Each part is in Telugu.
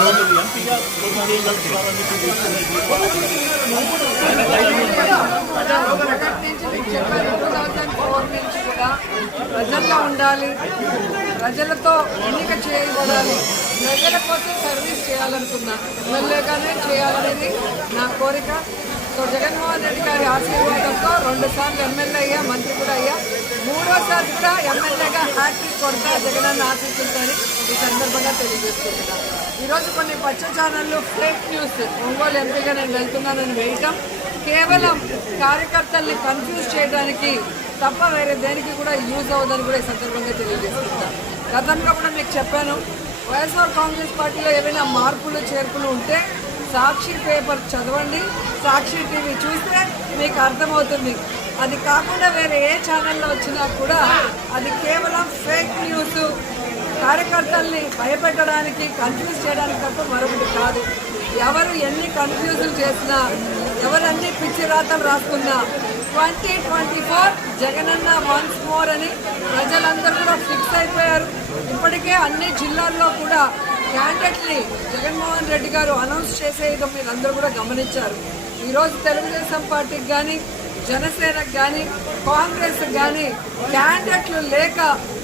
ఎంపీగా ప్రజల్లో ఉండాలి, ప్రజలతో ఎన్నిక చేయబడాలి, ప్రజల కోసం సర్వీస్ చేయాలనుకున్నా, ఎమ్మెల్యేగానే చేయాలనేది నా కోరిక. సో జగన్మోహన్ రెడ్డి గారి ఆశీర్వాదంతో 2 సార్లు ఎమ్మెల్యే అయ్యా, మంత్రి కూడా అయ్యా, 3వసారి కూడా ఎమ్మెల్యేగా హ్యాట్రిక్ కొడతా జగనన్న ఆశిస్తుందని ఈ సందర్భంగా తెలియజేస్తున్నాను. ఈరోజు కొన్ని పచ్చ ఛానళ్ళు ఫేక్ న్యూస్ ఒంగోలు ఎంపీగా నేను వెళ్తున్నానని వేయటం కేవలం కార్యకర్తల్ని కన్ఫ్యూజ్ చేయడానికి తప్ప వేరే దేనికి కూడా యూజ్ అవ్వదని కూడా ఈ సందర్భంగా తెలియజేస్తున్నాను. గతంలో కూడా మీకు చెప్పాను, వైఎస్ఆర్ కాంగ్రెస్ పార్టీలో ఏమైనా మార్పులు చేర్పులు ఉంటే సాక్షి పేపర్ చదవండి, సాక్షి టీవీ చూస్తే మీకు అర్థమవుతుంది. అది కాకుండా వేరే ఏ ఛానల్లో వచ్చినా కూడా అది కేవలం ఫేక్ న్యూస్, కార్యకర్తల్ని భయపెట్టడానికి, కన్ఫ్యూజ్ చేయడానికి తప్ప మరొకటి కాదు. ఎవరు ఎన్ని కన్ఫ్యూజన్ చేసినా, ఎవరన్నీ పిచ్చి రాతలు రాసుకున్నా 2024 జగనన్న వన్స్ మోర్ అని ప్రజలందరూ కూడా ఫిక్స్ అయిపోయారు. ఇప్పటికే అన్ని జిల్లాల్లో కూడా క్యాండిడేట్ని జగన్మోహన్ రెడ్డి గారు అనౌన్స్ చేసేదో మీరు అందరూ కూడా గమనించారు. ఈరోజు తెలుగుదేశం పార్టీకి కానీ, జనసేనకు కానీ, కాంగ్రెస్కి కానీ క్యాండిడేట్లు లేక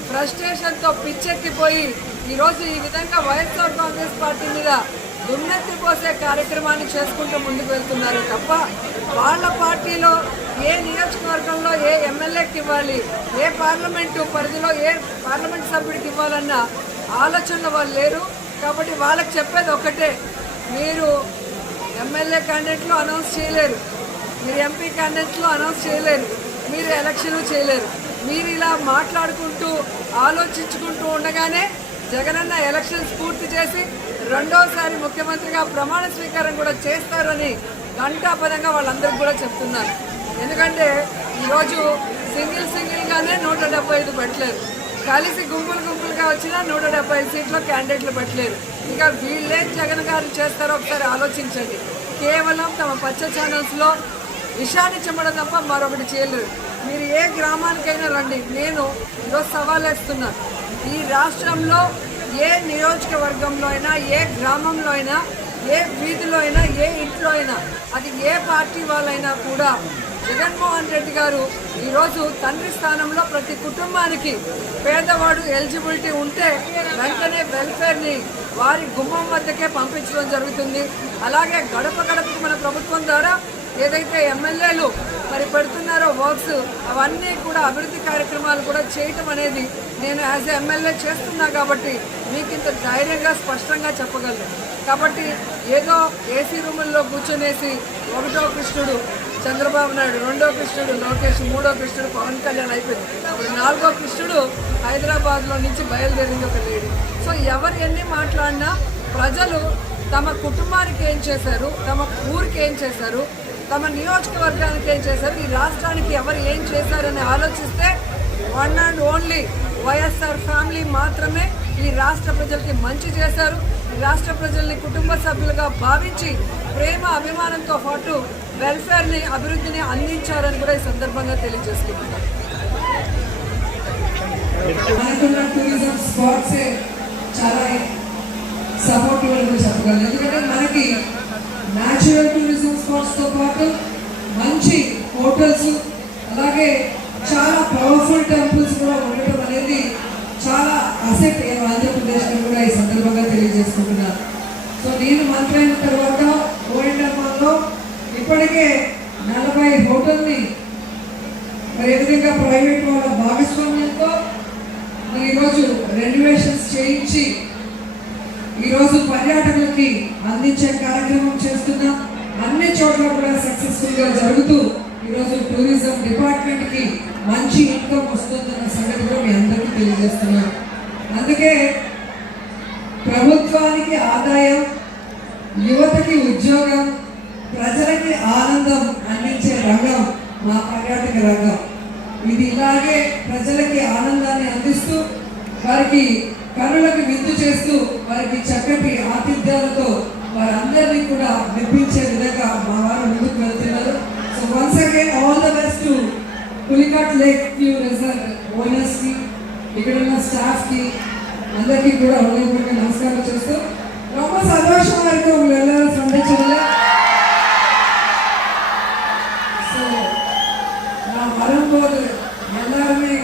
ఫ్రస్ట్రేషన్తో పిచ్చెక్కిపోయి ఈరోజు ఈ విధంగా వైఎస్ఆర్ కాంగ్రెస్ పార్టీ మీద దుమ్మెత్తి పోసే కార్యక్రమాన్ని చేసుకుంటూ ముందుకు వెళ్తున్నారు తప్ప వాళ్ళ పార్టీలో ఏ నియోజకవర్గంలో ఏ ఎమ్మెల్యేకి ఇవ్వాలి, ఏ పార్లమెంటు పరిధిలో ఏ పార్లమెంట్ సభ్యుడికి ఇవ్వాలన్న ఆలోచనలు వాళ్ళు లేరు. కాబట్టి వాళ్ళకి చెప్పేది ఒకటే, మీరు ఎమ్మెల్యే క్యాండిడేట్లు అనౌన్స్ చేయలేరు, మీరు ఎంపీ క్యాండిడేట్లు అనౌన్స్ చేయలేరు, మీరు ఎలక్షన్ చేయలేరు. మీరు ఇలా మాట్లాడుకుంటూ ఆలోచించుకుంటూ ఉండగానే జగనన్న ఎలక్షన్స్ పూర్తి చేసి 2వసారి ముఖ్యమంత్రిగా ప్రమాణ స్వీకారం కూడా చేస్తారని ఘంటాపదంగా వాళ్ళందరికీ కూడా చెప్తున్నారు. ఎందుకంటే ఈరోజు సింగిల్గానే 175 పెట్టలేరు, కలిసి గుంపులుగా వచ్చినా 175 సీట్లో క్యాండిడేట్లు పెట్టలేరు. ఇంకా వీళ్ళేం జగన్ గారు చేస్తారో ఒకసారి ఆలోచించండి. కేవలం తమ పచ్చ ఛానల్స్లో విషాన్ని చెమ్మడం తప్ప మరొకటి చేయలేరు. మీరు ఏ గ్రామానికైనా రండి, నేను ఈరోజు సవాల్ వేస్తున్నాను. ఈ రాష్ట్రంలో ఏ నియోజకవర్గంలో అయినా, ఏ గ్రామంలో అయినా, ఏ వీధిలో అయినా, ఏ ఇంట్లో అయినా, అది ఏ పార్టీ వాళ్ళైనా కూడా జగన్మోహన్ రెడ్డి గారు ఈరోజు తండ్రి స్థానంలో ప్రతి కుటుంబానికి పేదవాడు ఎలిజిబిలిటీ ఉంటే వెంటనే వెల్ఫేర్ని వారి గుమ్మం వద్దకే పంపించడం జరుగుతుంది. అలాగే గడప గడపకు మన ప్రభుత్వం ద్వారా ఏదైతే ఎమ్మెల్యేలు మరి పెడుతున్నారో వర్క్స్, అవన్నీ కూడా అభివృద్ధి కార్యక్రమాలు కూడా చేయటం అనేది నేను యాజ్ ఎమ్మెల్యే చేస్తున్నా కాబట్టి మీకు ఇంత ధైర్యంగా స్పష్టంగా చెప్పగలను. కాబట్టి ఏదో ఏసీ రూముల్లో కూర్చొనేసి 1వ కృష్ణుడు చంద్రబాబు నాయుడు, 2వ కృష్ణుడు లోకేష్, 3వ కృష్ణుడు పవన్ కళ్యాణ్ అయిపోయింది. ఇప్పుడు 4వ కృష్ణుడు హైదరాబాద్లో నుంచి బయలుదేరింది ఒక లేడీ. సో ఎవరు ఎన్ని మాట్లాడినా ప్రజలు తమ కుటుంబానికి ఏం చేశారు, తమ ఊరికి ఏం చేశారు, తమ నియోజకవర్గానికి ఏం చేశారు, ఈ రాష్ట్రానికి ఎవరు ఏం చేశారని ఆలోచిస్తే one and only YSR family మాత్రమే ఈ రాష్ట్ర ప్రజలకి మంచి చేశారు. ఈ రాష్ట్ర ప్రజల్ని కుటుంబ సభ్యులుగా భావించి ప్రేమ అభిమానంతో పాటు వెల్ఫేర్ని, అభివృద్ధిని అందించారని కూడా ఈ సందర్భంగా తెలియజేసుకుంటున్నాను. చాలా సపోర్టివ్ చెప్పగలను. ఎందుకంటే మనకి న్యాచురల్ టూరిజం స్పాట్స్తో పాటు మంచి హోటల్స్, అలాగే చాలా పవర్ఫుల్ టెంపుల్స్ కూడా ఉండటం అనేది చాలా అసెట్ ఆంధ్రప్రదేశ్లో కూడా ఈ సందర్భంగా తెలియజేసుకుంటున్నాను. సో నేను మంత్రి అయిన తర్వాత ఓఎండ్ఎంలో ఇప్పటికే 40 హోటల్ని మరి ఏ విధంగా ప్రైవేట్ వాళ్ళ భాగస్వామ్యంతో మరి ఈరోజు రెన్యువేషన్స్ చేయించి ఈరోజు పర్యాటకులకి అందించే కార్యక్రమం చేస్తున్నాం. అన్ని చోట్ల కూడా సక్సెస్ఫుల్గా జరుగుతూ ఈరోజు టూరిజం డిపార్ట్మెంట్కి మంచి ఇన్కమ్ వస్తుందన్న సంగతి కూడా మీ అందరికీ తెలియజేస్తున్నాం. అందుకే ప్రభుత్వానికి ఆదాయం, యువతకి ఉద్యోగం, ప్రజలకి ఆనందం అందించే రంగం మా పర్యాటక రంగం. ఇది ఇలాగే ప్రజలకి ఆనందాన్ని అందిస్తూ వారికి కనులకు విందు చేస్తూ వారికి చక్కటి ఆతిథ్యాలతో వారందరినీ కూడా మెప్పించే విధంగా మా వారు ముందుకు వెళ్తున్నారు. So once again all the best to Pulicat lake view resort ఓనర్స్కి, ఇక్కడ ఉన్న స్టాఫ్కి అందరికీ కూడా హృదయపూర్వక నమస్కారం చేస్తూ ரொம்ப சந்தோஷமா இருக்கு உங்களை எல்லாரும் சந்திச்சதுல. ஸோ நான் வரும்போது எல்லாருமே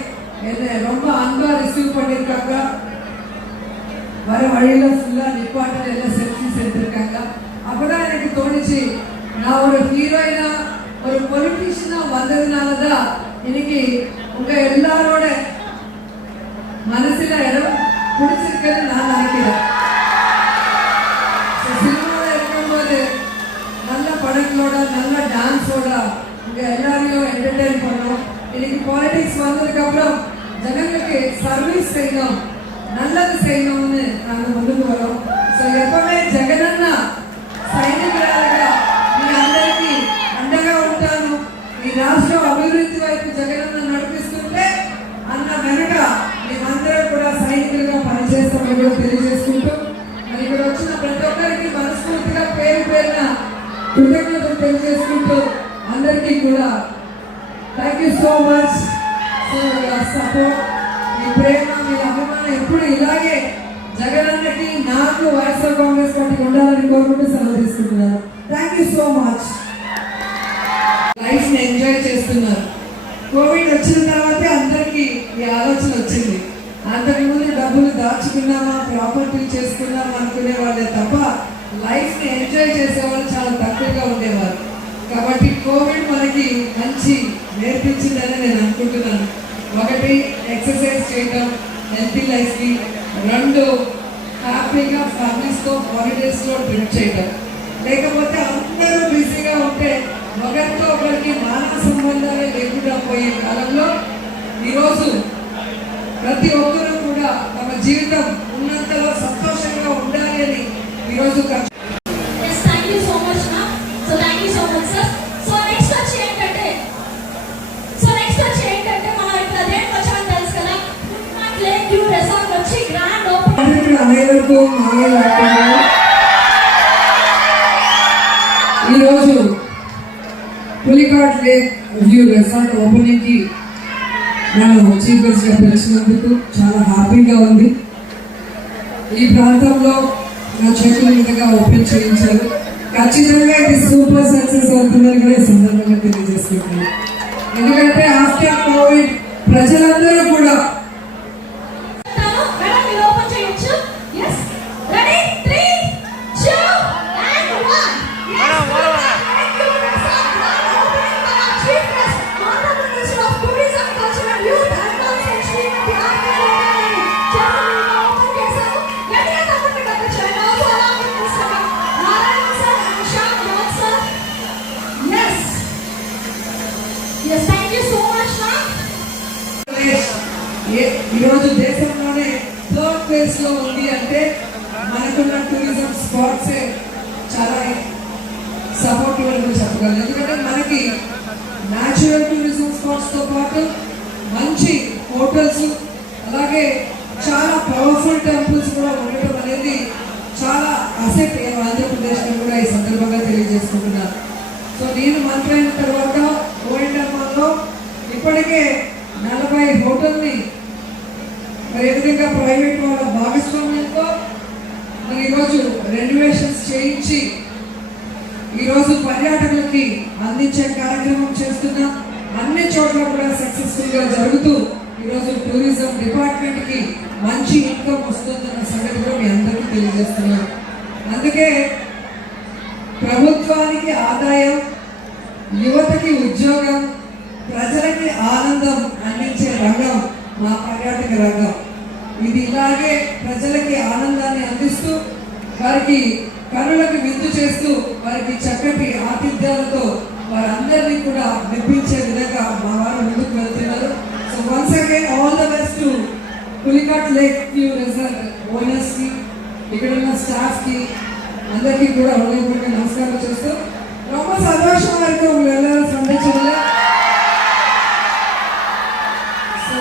என்னை ரொம்ப அன்பா ரிசீவ் பண்ணியிருக்காங்க. வர வழியில ஃபுல்லா நிப்பாட்டில் எல்லாம் செல்ஃபிஸ் எடுத்திருக்காங்க. அப்பதான் எனக்கு தோணுச்சு, நான் ஒரு ஹீரோயினா ஒரு பொலிட்டீஷியனா வந்ததுனாலதான் இன்னைக்கு உங்க எல்லாரோட மனசுல இடம் பிடிச்சிருக்குன்னு நான் நினைக்கிறேன். சினிமாவில் இருக்கும்போது நல்ல படங்களோட நல்ல டான்ஸோட உங்க எல்லாரையும் என்டர்டெயின் பண்ணோம். இன்னைக்கு பாலிடிக்ஸ் வந்ததுக்கு அப்புறம் ஜனங்களுக்கு சர்வீஸ் செய்யணும், நல்லது செய்யணும்னு நாங்கள் ముందుకు వரோம். సో எப்பவுமே జగనన్న సైనికురాలుగా మీ అందరికీ అండగా ఉంటాను. ఈ రాష్ట్రం అభివృద్ధి వైపు జగనన్న నడిపిస్తుంటే అన్న వెనుక మేమందరూ కూడా సైనికులుగా పనిచేస్తామని కూడా తెలియజేసుకుంటూ మరి ఇక్కడ వచ్చిన ప్రతి ఒక్కరికి మనస్ఫూర్తిగా పేరు పేరున కృతజ్ఞతలు తెలియజేసుకుంటూ అందరికీ కూడా thank you so much for your support. మీ ప్రేమ మీ అభిమానం ఎప్పుడు ఇలాగే జగనన్నకి నాకు వైఎస్ఆర్ కాంగ్రెస్ పార్టీకి ఉండాలని కోరుకుంటూ సెలవు తీసుకుంటున్నాను. Thank you so much. Life ని ఎంజాయ్ చేస్తున్నారు. కోవిడ్ వచ్చిన తర్వాతే అందరికీ ఈ ఆలోచన వచ్చింది. అంతకుముందు డబ్బులు దాచుకున్నామా, ప్రాపర్టీలు చేసుకున్నామా అనుకునే వాళ్ళే తప్ప లైఫ్ ని ఎంజాయ్ చేసేవాళ్ళు చాలా తక్కువగా ఉండేవారు. కాబట్టి కోవిడ్ మనకి మంచి నేర్పించిందని నేను అనుకుంటున్నాను. ఒకటి ఎక్సర్సైజ్ చేయడం హెల్తీ లైఫ్కి, రెండు హ్యాపీగా ఫ్యామిలీస్తో హాలిడేస్లో ట్రిప్ చేయడం. లేకపోతే అందరూ బిజీగా ఉంటే ఒకరితో ఒకరికి మానవ సంబంధాలే లేకుండా పోయే కాలంలో ఈరోజు ప్రతి ఒక్కరూ కూడా తమ జీవితం ఉన్నంతలో సంతోషంగా ఉండాలి అని ఈరోజు అனைవరకు ఈరోజు Pulicat lake view resort opening కి నన్ను చీఫ్ గెస్ట్ గా పిలిచినందుకు చాలా హ్యాపీగా ఉంది. ఈ ప్రాంతంలో నా చేతుల మీదుగా ఓపెన్ చేయించారు. ఖచ్చితంగా ఇది సూపర్ సక్సెస్ అవుతుందని కూడా ఈ సందర్భంగా తెలియజేసుకుంటున్నాను. ఎందుకంటే ఆఫ్టర్ కోవిడ్ ప్రజలందరూ కూడా ఈరోజు దేశంలోనే థర్డ్ ప్లేస్ లో ఉంది అంటే మనకున్న టూరిజం స్పాట్సే చాలా సపోర్టివ్ అని చెప్పగలను. ఎందుకంటే మనకి న్యాచురల్ టూరిజం స్పాట్స్ తో పాటు మంచి హోటల్స్, అలాగే చాలా పవర్ఫుల్ టెంపుల్స్ కూడా ఉండటం అనేది చాలా అసెట్ ఆంధ్రప్రదేశ్ లో కూడా ఈ సందర్భంగా తెలియజేసుకుంటున్నారు. సో నేను మంత్రి అయిన తర్వాత ఓఎండ్ఎంలో ఇప్పటికే 40 హోటల్ని మరి ఏ విధంగా ప్రైవేట్ వాళ్ళ భాగస్వామ్యంతో మరి ఈరోజు రెనోవేషన్స్ చేయించి ఈరోజు పర్యాటకులకి అందించే కార్యక్రమం చేస్తున్నాం. అన్ని చోట్ల కూడా సక్సెస్ఫుల్ గా జరుగుతూ ఈరోజు టూరిజం డిపార్ట్మెంట్ కి మంచి ఇన్కమ్ వస్తుందన్న సంగతి కూడా మీ అందరికీ తెలియజేస్తున్నాం. అందుకే ప్రభుత్వానికి ఆదాయం, యువతకి ఉద్యోగం, ప్రజలకి ఆనందం అందించే రంగం మా పర్యాటక రంగం. ఇది ఇలాగే ప్రజలకి ఆనందాన్ని అందిస్తూ వారికి కనులకు విందు చేస్తూ వారికి చక్కటి ఆతిథ్యాలతో వారందరినీ కూడా మెప్పించే విధంగా మా వారు ముందుకు వెళ్తున్నారు. So once again all the best to Pulicat lake view resort owners కి, ఇక్కడ ఉన్న స్టాఫ్ కి అందరికీ కూడా హృదయపూర్వక నమస్కారం చేస్తూ ரொம்ப சந்தோஷமா இருக்கு உங்களை எல்லாரும் சந்திச்சதுல. ஸோ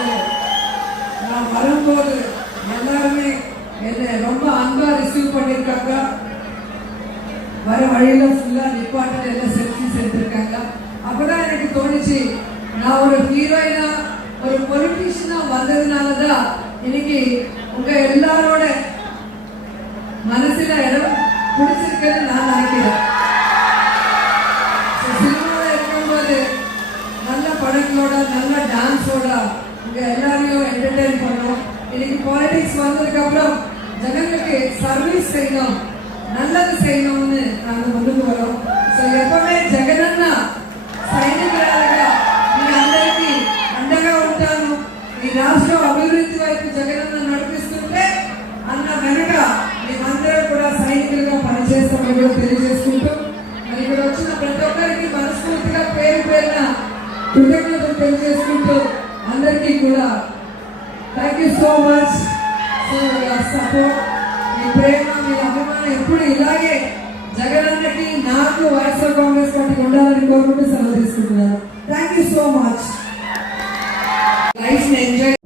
நான் வரும்போது எல்லாருமே என்னை ரொம்ப அன்பா ரிசீவ் பண்ணியிருக்காங்க. வர வழியில ஃபுல்லா நிப்பாட்டில் எல்லாம் செல்ஃபிஸ் எடுத்திருக்காங்க. அப்பதான் எனக்கு தோணுச்சு, நான் ஒரு ஹீரோயினா ஒரு பொலிட்டீஷியனா வந்ததுனாலதான் இன்னைக்கு உங்க எல்லாரோட மனசுல இடம் మీద. సో సినిమాలో ఎదుగుம்போது நல்ல படங்களோட நல்ல டான்ஸோட இங்க எல்லாரையும் என்டர்டெயின் பண்ணோம். இன்னைக்கு பாலிடிக்ஸ் வந்ததுக்கு அப்புறம் ஜனங்களுக்கு சர்வீஸ் செய்யணும், நல்லது செய்யணும்னு நாங்க ముందుకు வரோம். సో எப்பவுமே జగనన్న సైనికురాలుగా మీ అందరికీ అండగా ఉంటాను. ఈ రాష్ట్రం అభివృద్ధి వైపు జగనన్న నడిపిస్తుంటే అన్న వెనుక మేమందరూ కూడా సైనికులుగా పనిచేస్తామని కూడా తెలియజేసుకుంటూ మరి ఇక్కడ వచ్చిన ప్రతి ఒక్కరికి మనస్ఫూర్తిగా పేరు పేరున కృతజ్ఞతలు తెలియజేసుకుంటూ అందరికీ కూడా thank you so much for your support. మీ ప్రేమ, మీ అభిమానం ఎప్పుడు ఇలాగే జగనన్నకి నాకు వైఎస్ఆర్ కాంగ్రెస్ పార్టీకి ఉండాలని కోరుకుంటూ సెలవు తీసుకుంటున్నాను. Thank you so much. Life enjoy